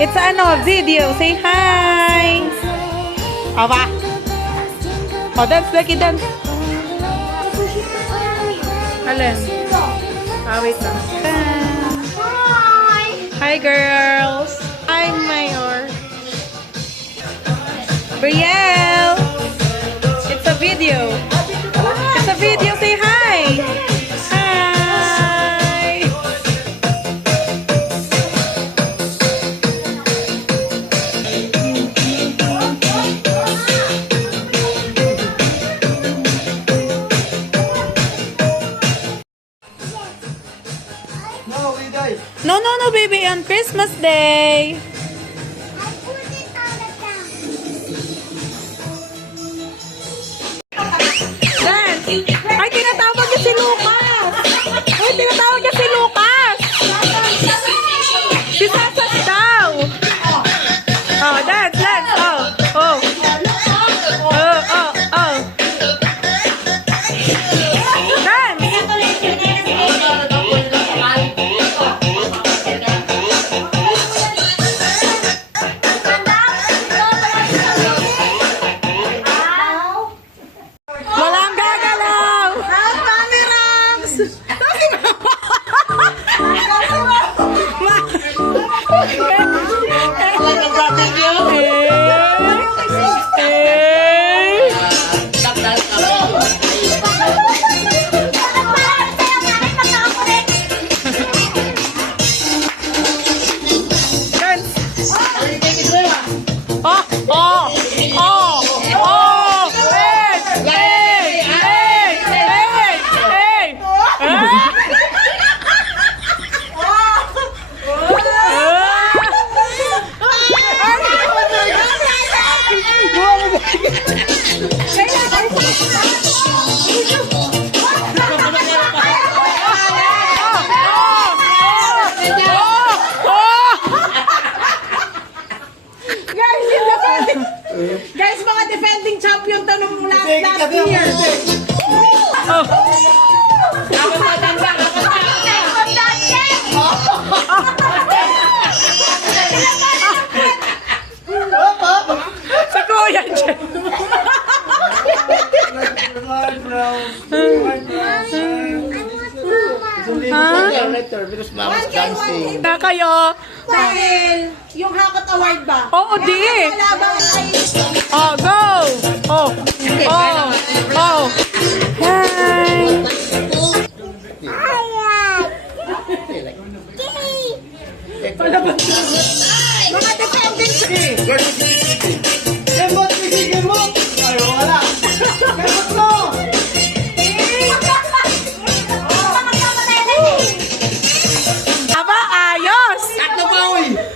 It's video. Say hi. Awa. Oh, dance, Becky, dance. Alin? Wait lang. Hi, girls. I'm Mayor. Brielle. It's a video. It's a video. Say hi. Hi. No, baby. On Christmas Day. Ay, tinatawag niya si Lucas! Ay, tinatawag niya si Lucas! Si Sasas daw! Oh, dance, dance! Oh, oh! Oh, oh, oh! Dance! Walang gagalaw! Guys, mga defending champion to nung last year. Oh. Sa kuya dyan. Na kayo. Dahil yung Hakot Award ba? Oo, di. Oh, go. Oh. Oh. Oh. Hi. Mga defending Aba, ayos.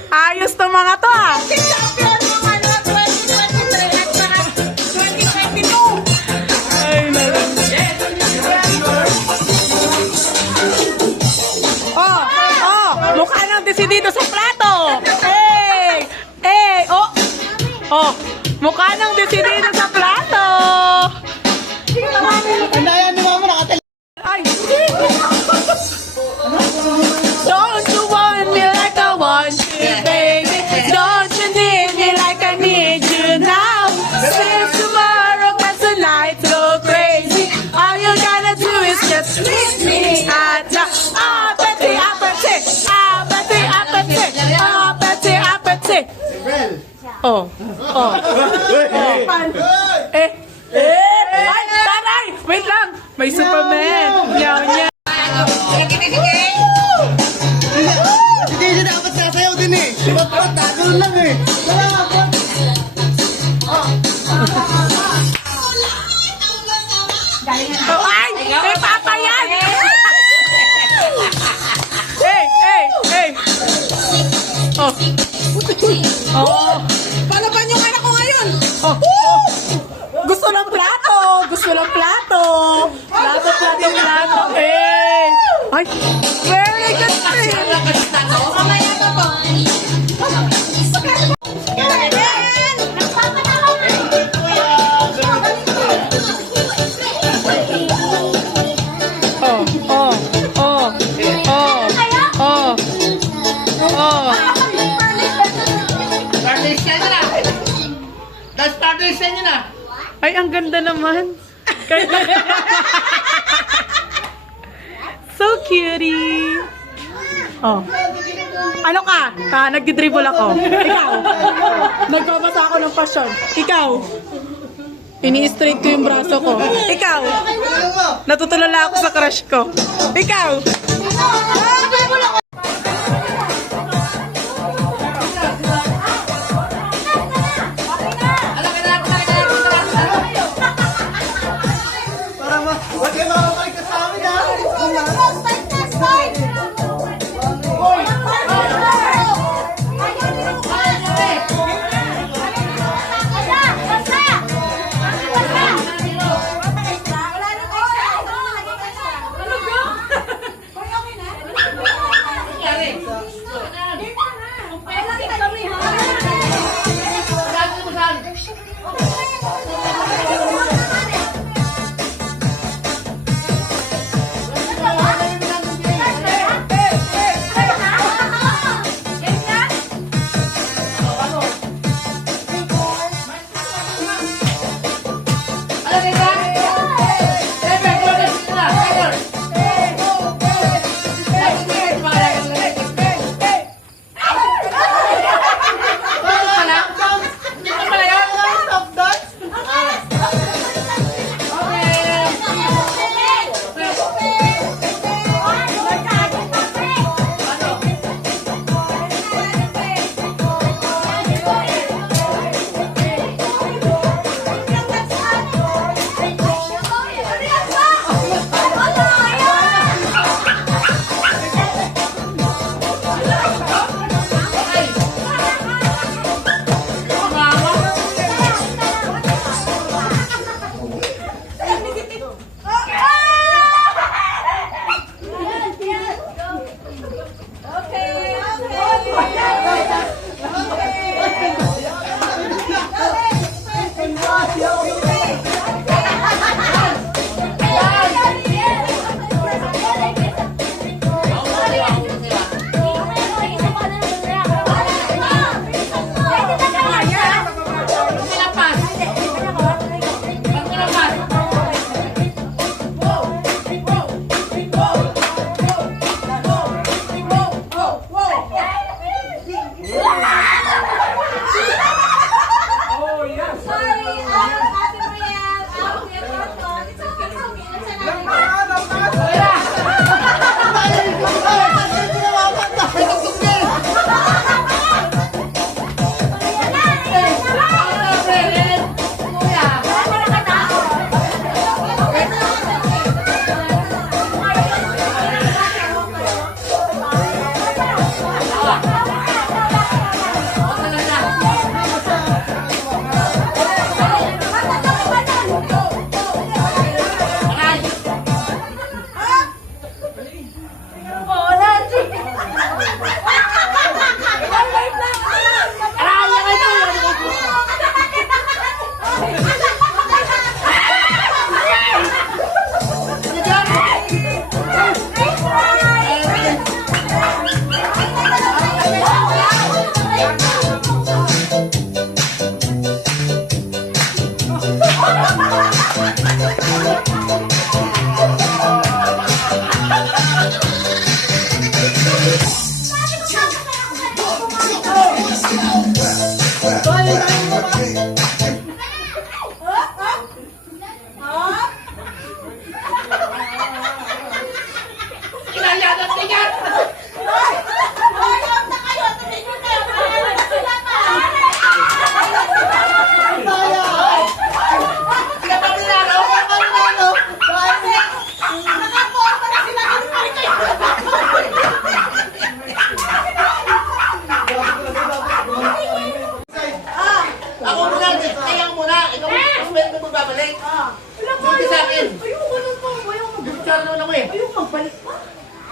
Ayos to mga to ah. champion ng 2023 at saka 2022. Ay, nalang. Oh, oh, mukha nang desidido sa plato. Hey, hey, oh. Oh, mukha nang desidido sa plato. Ay. Don't you want me like I want you, baby? Don't you need me like I need you now? Since tomorrow, cause the nights go crazy. All you gotta do is just meet me at the apathy, apathy, apathy, apathy, apathy, apathy. Oh, oh. Eh, ay, taray! Wait lang! May Superman! Nyaw, nyaw! Hindi siya dapat sasayaw din eh. Diba bro? Tagol lang eh. Oh, ay! May papa yan! Hey, hey, hey! Oh! Oh! Palaban yung anak ko ngayon. Oh! Oh! Gusto ng plato! Gusto ng plato! Plato, plato, plato! Hey! Ay! Very good thing! Mamaya na po. Oh! Oh! Oh! Oh! Oh! style nyo na. Dance partner style nyo na. Ay, ang ganda naman. So cutie. Oh. Ano ka? Nagdi-dribble ako. Ikaw. Nagbabasa ako ng passion. Ikaw. Ini-straight ko yung braso ko. Ikaw. Natutulala ako sa crush ko. Ikaw. Para wag kayo makakabalik ka sa amin ha.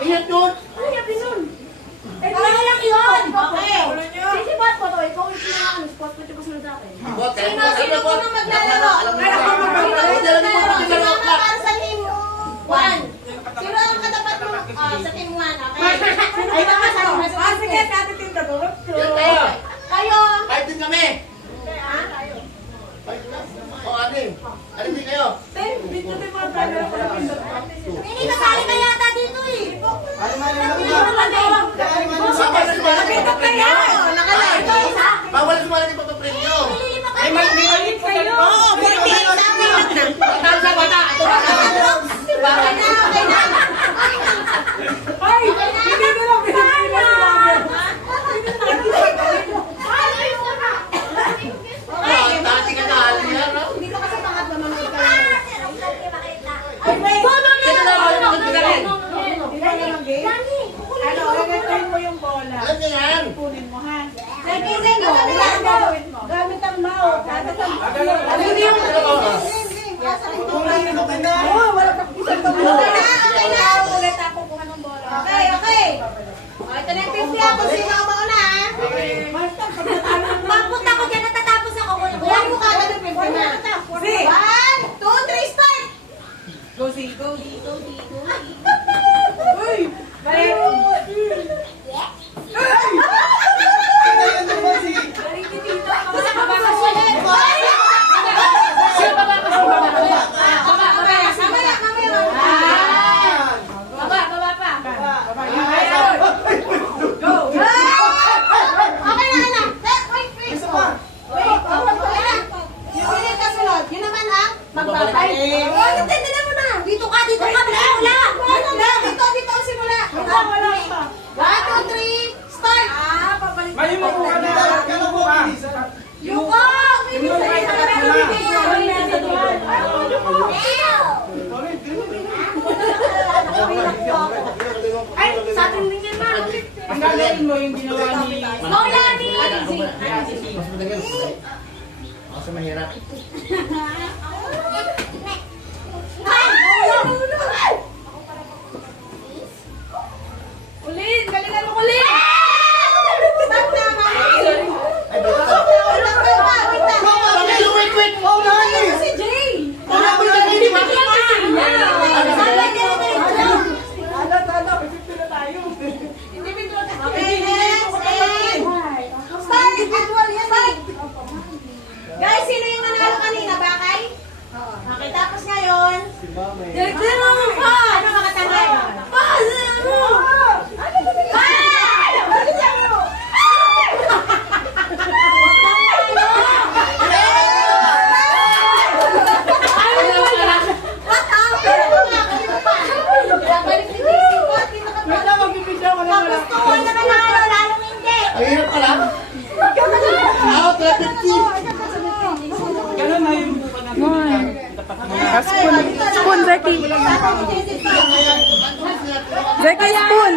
Ayan yun. Ano yabi nun? Eh, wala lang yun. Okay. Sisi ba't po to? Ikaw yung pinaka spot ko yung kasunod sa akin. Sino muna maglalaro? Sino ka para sa team 1? Sino ang katapat mo sa team 1? Okay? Ay, baka sa team 1. Sige, sa ating team na to. Kayo. Kahit din kami. Yuko! Bibigyan ka na Ay, sa atin din yan, ma. Ang gagawin mo yung ginawa ni... Go, Lani! Mas madagal. Kasi mahirap. Ulin! Galingan mo, Ulin! Stop na, mami! Ay, basta. Wait, wait. Oh, nani. Si Jay! Wala ko na hindi ba? Guys, sino yung nanalo kanina, Bakay? Okay, tapos ngayon, direct mo pa! Ano makatangay? Ang hirap pala. Out, 350. Ganun na yung buka na. Spoon, Zeki. Zeki, spoon.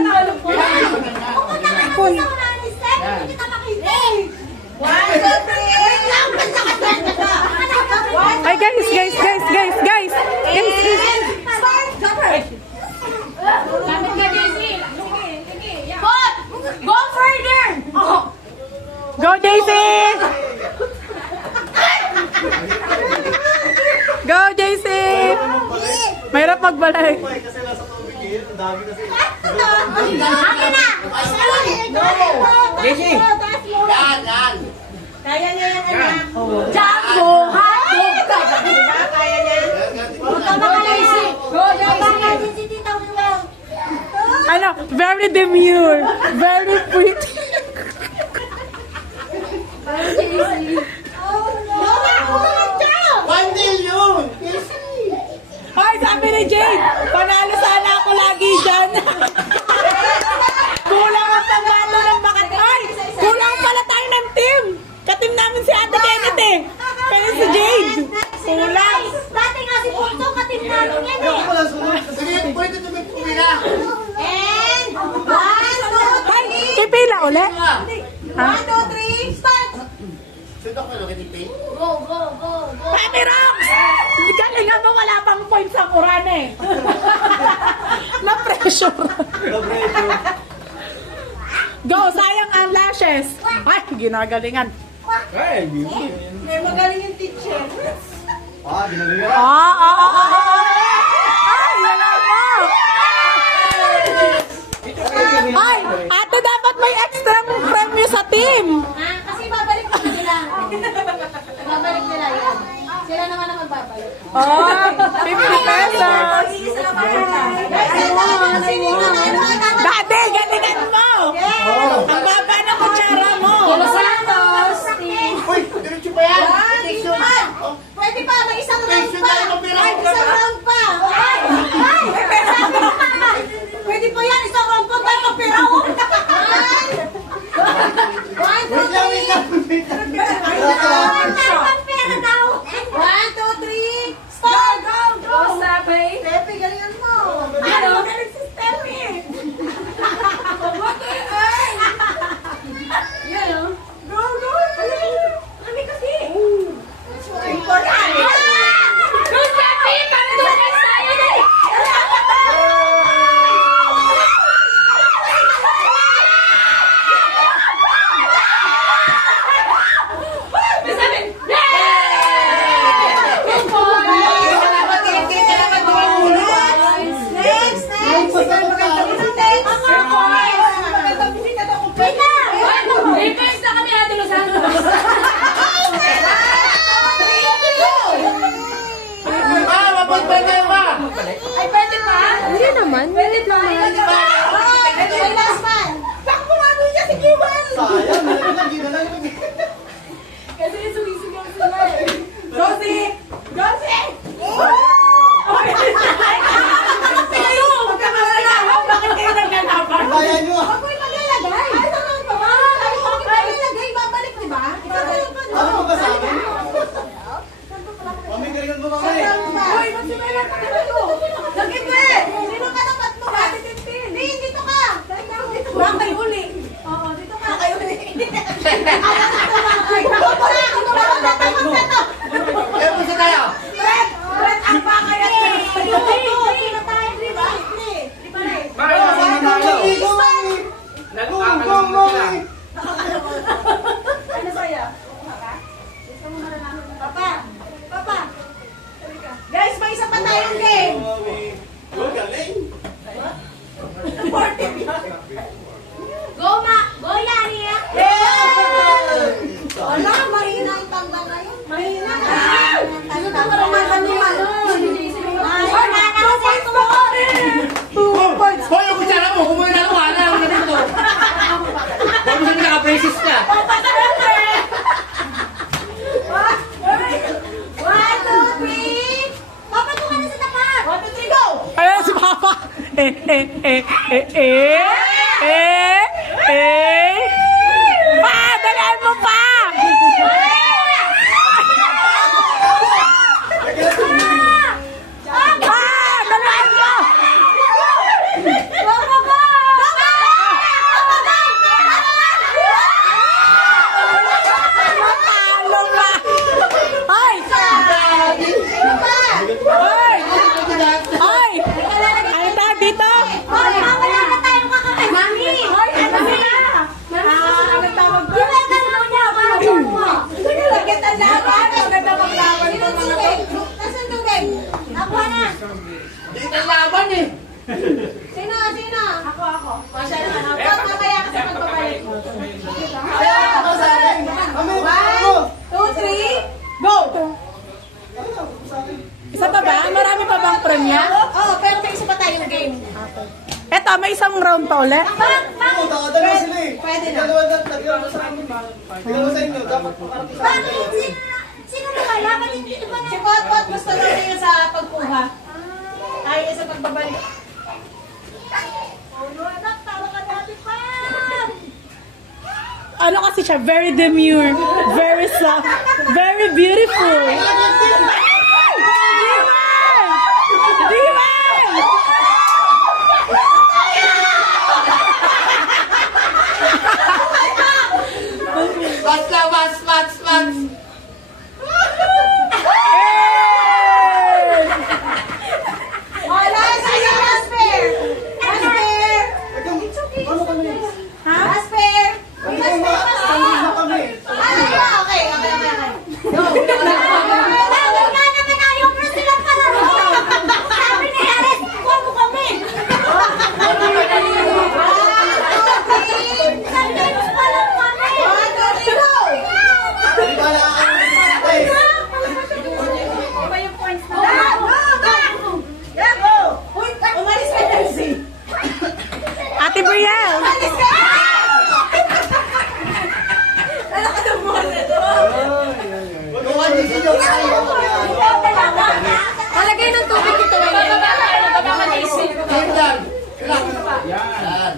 Spoon. Ay, guys. Go further! Go, Daisy! Go, Daisy! Mahirap magbalik. Kasi nasa tubig eh. Ang dami kasi. Akin na! Jesse! Yan, yan. Kaya niya yan, anak. Jumbo! Kaya niya. Tama ka, Daisy. Go, Daisy. Si Tita Wilwell. Ano, very demure. Very pretty. Lola, kumalat ka! 1 million! Ay, sabi ni Jade, panalo sana ako lagi dyan. Kulang ang panalo ng bakat. Ay, kulang pala tayo ng team. Katim namin si Ate Kenneth eh. Kaya si Jade. Kulang. Dati nga si Punto, katin namin yan eh. Ako lang sunod. Sige, pwede tumipumi na. And, 1, 2, Ay, ipila ulit. 1, 2, 3, start! Sunod ako lang kitipi. Go, go, go, go. Pati Rox! Galingan mo, wala pang points ang uran eh. Na-pressure. Go, sayang ang lashes. Ay, ginagalingan. Ay, May magaling yung teacher. ginagawa. Ay, wala mo. Ay, ate dapat may extra premyo sa team. Kasi babalik na sila. Babalik nila yan. Sila naman ang magbabalik. Oh, 50 pesos. Dati, galingan mo. Ang baba ng kutsara mo. Uy, diretso pa yan. Pwede pa, may isang round Tension pa. tayo ng pera. Ay, isang round pa. Ay, may pera. Pwede pa yan, isang round pa tayo magpera. Ay! 1, 2, 3. Start! Go! Pepe, galingan mo. Ano? Galing si Steffi. Ay! Yan o. Go, go! Kami kasi. Importante. Go, Steffi! Kami doon ka sa'yo. Mapunta tayo ba? Ay, pwede pa? Hindi naman. Pwede pa? Pwede pa? Ito yung last man. Bakit kumabol niya si Kiwan? Sayang, hindi na lang. Kasi sumisigaw sila eh. Josie! Josie! Kayo! Magkakawala! Bakit kayo nagkalaban? Kaya nyo. Huwag mo ipagalagay. Ay, saan pa ba? Ay, huwag mo ipagalagay. Babalik, di ba? Babalik pa, no? Mahina ka. Ano ka para matanungan? Ay, nakakasay ko ako. 2 points. Hoy, yung kutsara mo, kung mo yung nakuha na, ang ganito. Huwag mo sa naka-braces ka. 1, 2, 3. Papa, doon ka na sa tapat. 1, 2, 3, go! Ayan si Papa. Pa, dalaan mo pa. Pa, dalaan mo. Go, go, go! Matalo pa. Ay! Ay! Ay! Ay, ta, dito. Hoy, mamaya na tayong kakakay. Mami! Hoy, ano sila? Ano tawag ko? Ilagan mo niya, para mo. Lagyan ang laban. Maganda maglaban Sino ng mga tubig? Nasaan tubig? Nakuha na. Dito ang laban eh. Sino? Sino? Ako. Masya na. Huwag mamaya ka sa pagbabalik. Kami, 1, 2, 3, go! Isa pa ba? Marami pa bang premya? Oo, pero may isa pa tayong game. Eto, may isang round pa ulit. Ako, dalawa sila eh. Pwede na. Dalawa sa amin. Dalawa sa inyo. Dapat makarating sa amin. Bakit? Sino na kaya? Bakit hindi ba na? Si Pot, gusto daw niya sa pagkuha. Ay, sa pagbabalik. Oh, no, anak, tawa ka natin pa! Ano kasi siya? Very demure. Very soft. Very beautiful. Diwan! Mas lang, mas. Wala, sino last pair? Last pair! Ano kami? Last pair! Last pair! Ano kami? Okay. Tawag nga naman ayaw mo sila para sabi ni Ares, huwag mo kami! Sometimes pa lang kami! 1, 2, 3, go! Di ba na ako nagpapatay? Iba yung points na. Go! Uy, umalis ka na si. Ate Brielle! Umalis ka! Dala ka ng muna doon. Huwag mo sila kayo. Malagay ng tubig ito eh. Baka manisip. Yan. Yan.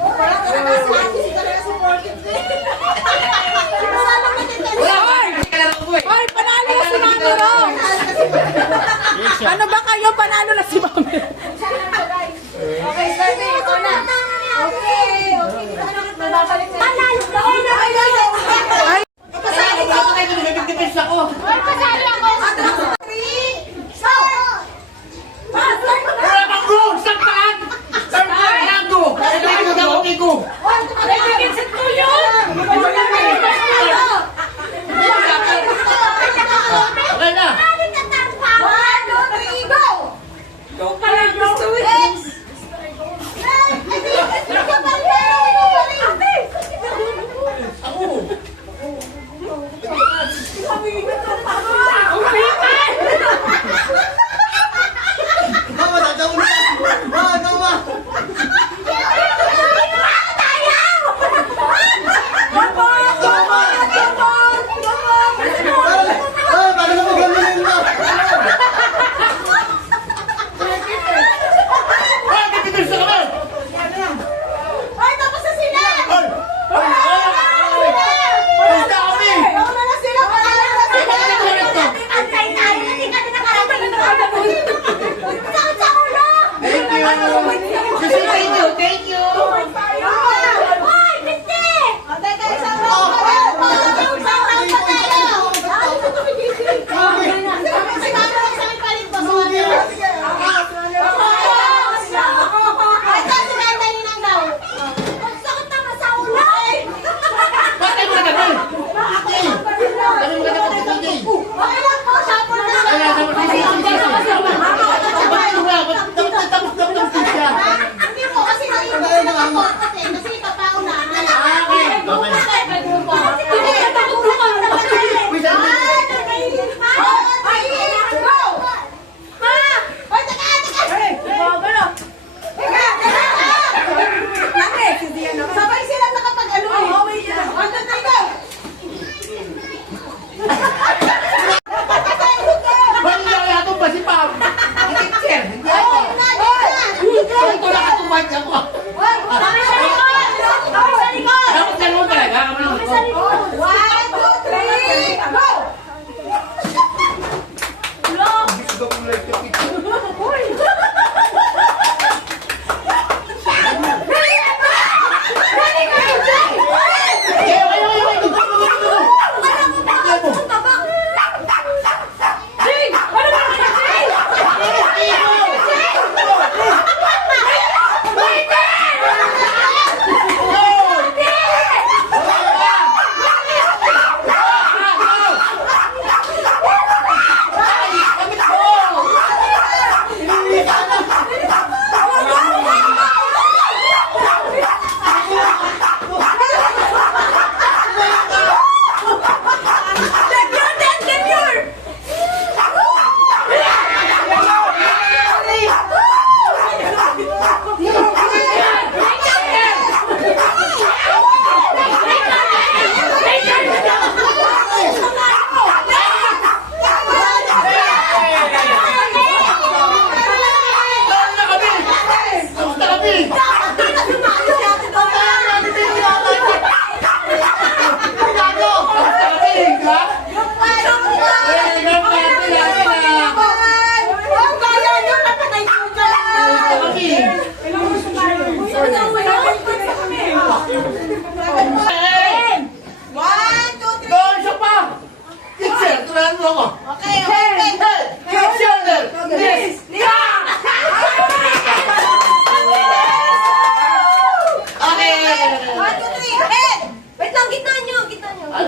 Wala talaga si Ate, si talaga supportive din. Sana matitindi. Hoy! Kailangan ko eh. Ay, panalo na si Mami Rom! Ano ba kayo? Panalo na si Mami Rom. Okay, Sunny, ito na. Okay. Mababalik na. Panalo na. Ay, Pasali ko. Ako kayo, nagpipipis ako. Pasali ako. 1, 2, 3, go! Wala pang go! Start pa lang! Start pa lang go! Kailangan ko daw ko. Okay na. 1, 2, 3, go!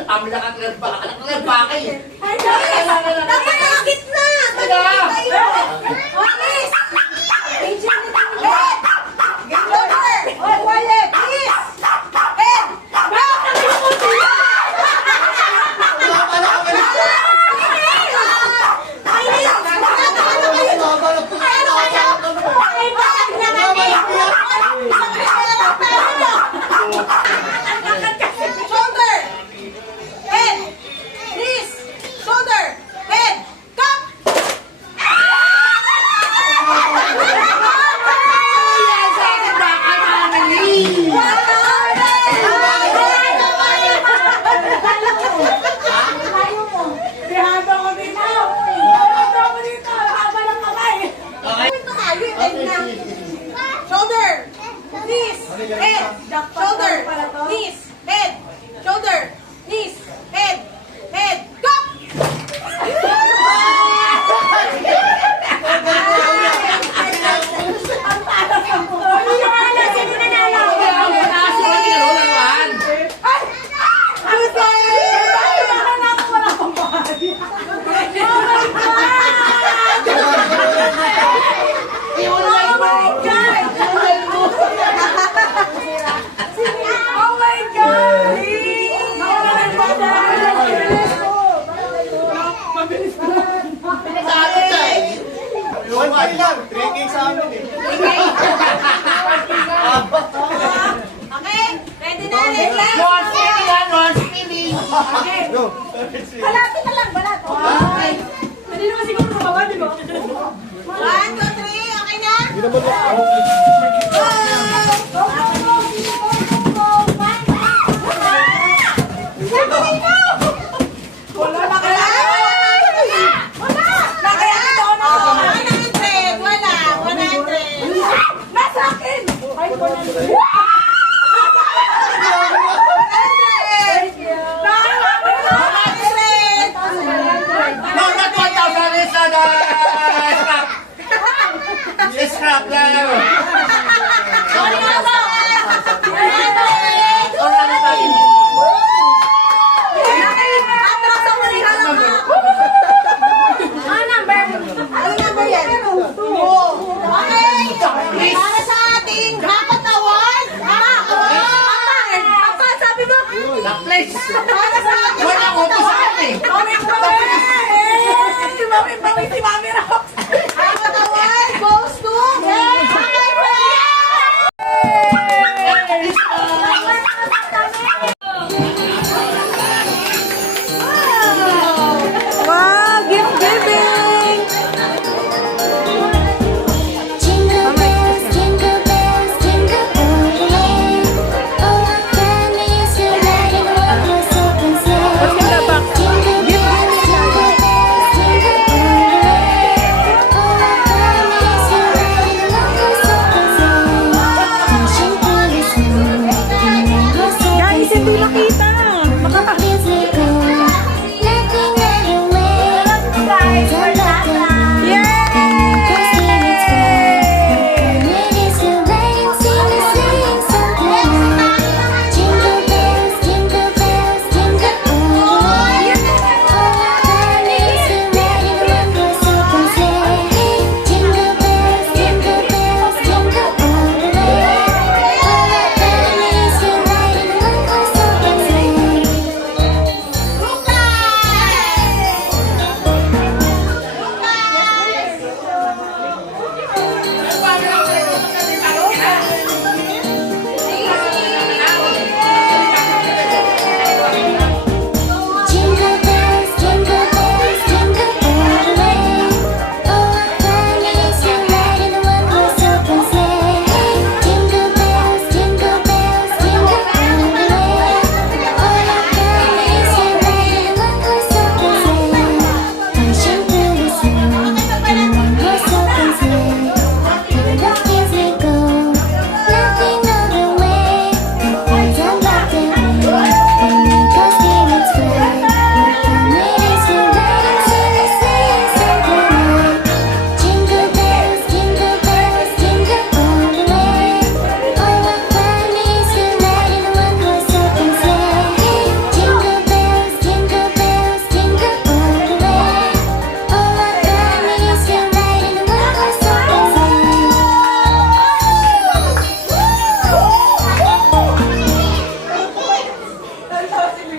Pamela ka nagpakay. Ay, dapat nasa gitna. Honest. Angel ni Tinglet. Shoulder. Oh, quiet. Please. Head. Back. Shoulder, head, knees, shoulder, head, cup. Ihanda ko dito. Ihanda ko dito. Haba ng kamay. Shoulder, knees, head, shoulder, knees, head, shoulder, knees, head, cup. Oh my God! Mabilis na. One time lang. 3K sa amin eh. Okay, ready na, Tinglet? Go. Balati na lang, balat. Okay. Hindi naman siguro mababa, di ba? 1, 2, 3, okay na? Wala na kaya. Nasa akin! Ay, wala na. No, not 1,000. It's scrap. It's scrap lang.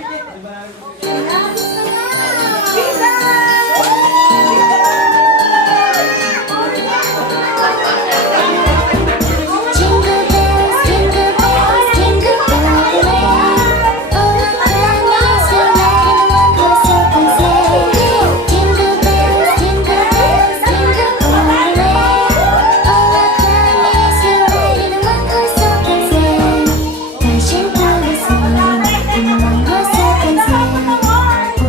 Jingle bells, jingle bells, jingle all the way. All of the bells are riding in one horse open sleigh. Jingle bells, jingle bells, jingle all the way. All of the bells are riding in one horse open sleigh. Dashing through the snow in one horse open sleigh.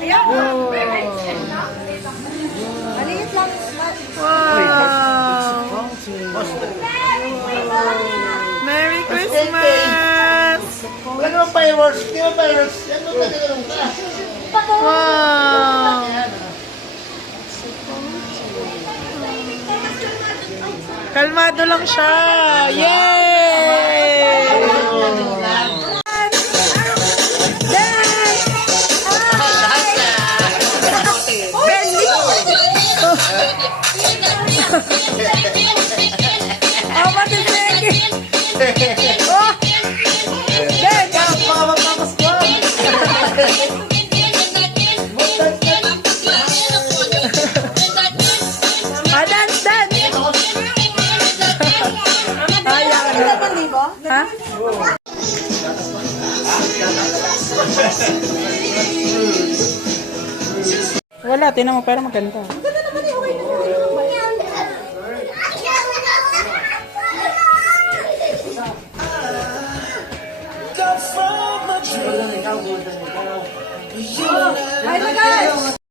Ayan. Maliit lang. Wow! Merry Christmas! Wala naman fireworks. Di ba fireworks? Yan mo tagalong ka. Wow! Kalmado lang siya! Yay! Oh, pati Becky! Oh! Ben! Baka magpapaswag. Ah, dance, dance! Ayaw na. Ha? Wala, tinan mo, pero maganda.